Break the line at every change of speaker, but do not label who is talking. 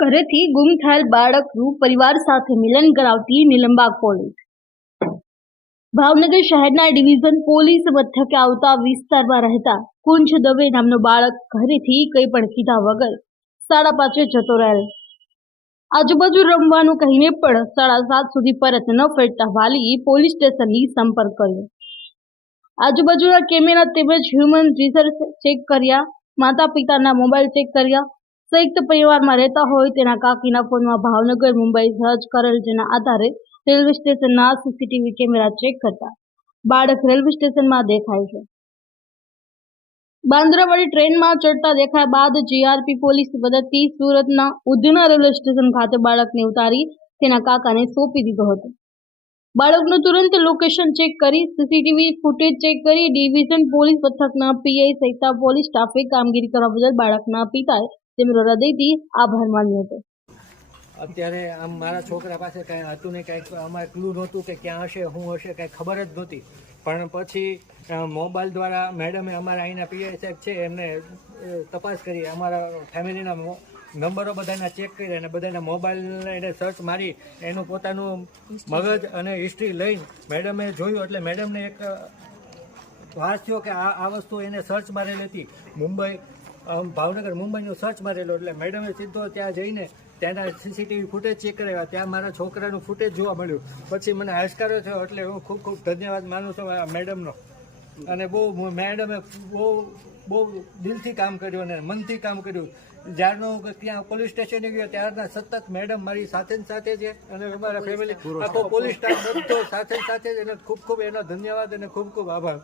ઘરેથી ગુમ થયેલ બાળકનું પરિવાર સાથે મિલન કરાવતી નિલંબાગ પોલીસ. ભાવનગર શહેરના ડિવિઝન પોલીસ મથકે આવતા વિસ્તારમાં રહેતા કુંજ દવે નામનો બાળક ઘરેથી કંઈ પણ કીધા વગર સાડા પાંચે જતો રહેલ. આજુબાજુ રમવાનું કહીને પણ સાડા સાત સુધી પરત ન ફરતા વાલીએ પોલીસ સ્ટેશનની સંપર્ક કર્યો. આજુબાજુના કેમેરા તેમજ હ્યુમન રિસર્ચ ચેક કર્યા માતા પિતાના મોબાઈલ ચેક કર્યા સંયુક્ત પરિવારમાં રહેતા હોય તેના કાકીના ફોનમાં ભાવનગર, મુંબઈ સર્ચ કરેલ જેના આધારે રેલવે સ્ટેશનના સીસીટીવી કેમેરા ચેક કરતા બાળક રેલવે સ્ટેશનમાં દેખાય છે. બાંદ્રાવાડી ટ્રેનમાં ચડતા દેખાયા બાદ જીઆરપી પોલીસ મદદથી સુરતના ઉધના રેલવે સ્ટેશન ખાતે બાળકને ઉતારી તેના કાકાને સોંપી દીધો હતો. બાળકનું તુરંત લોકેશન ચેક કરી, સીસીટીવી ફૂટેજ ચેક કરી, ડિવિઝન પોલીસ મથકના પીઆઈ સહિત પોલીસ સ્ટાફે કામગીરી કરવા બદલ બાળકના પિતાએ તેમનો હૃદયથી આભાર માન્યો હતો.
અત્યારે આમ મારા છોકરા પાસે કાંઈ હતું ને કાંઈક અમારે ક્લુ નહોતું કે ક્યાં હશે શું હશે, કાંઈ ખબર જ નહોતી. પણ પછી મોબાઈલ દ્વારા મેડમે અમારા અહીંના પીઆઈ છે, એમને તપાસ કરી, અમારા ફેમિલીના નંબરો બધાના ચેક કરી અને બધાના મોબાઈલ એને સર્ચ મારી, એનું પોતાનું મગજ અને હિસ્ટ્રી લઈને મેડમે જોયું, એટલે મેડમને એક વાસ થયો કે આ આ વસ્તુ એને સર્ચ મારેલી હતી. મુંબઈ ભાવનગર મુંબઈનું સર્ચ મારેલો એટલે મેડમે સીધો ત્યાં જઈને ત્યાંના સીસીટીવી ફૂટેજ ચેક કરાવ્યા. ત્યાં મારા છોકરાનું ફૂટેજ જોવા મળ્યું. પછી મને આશ્કારો થયો એટલે હું ખૂબ ખૂબ ધન્યવાદ માનું છું આ મેડમનો અને બહુ મેડમે બહુ બહુ દિલથી કામ કર્યું અને મનથી કામ કર્યું. જ્યારનો હું ત્યાં પોલીસ સ્ટેશને ગયો ત્યારના સતત મેડમ મારી સાથે ને સાથે છે અને અમારા ફેમિલી આખો પોલીસ સ્ટાફ બધો સાથે સાથે જ એને ખૂબ ખૂબ એનો ધન્યવાદ અને ખૂબ ખૂબ આભાર.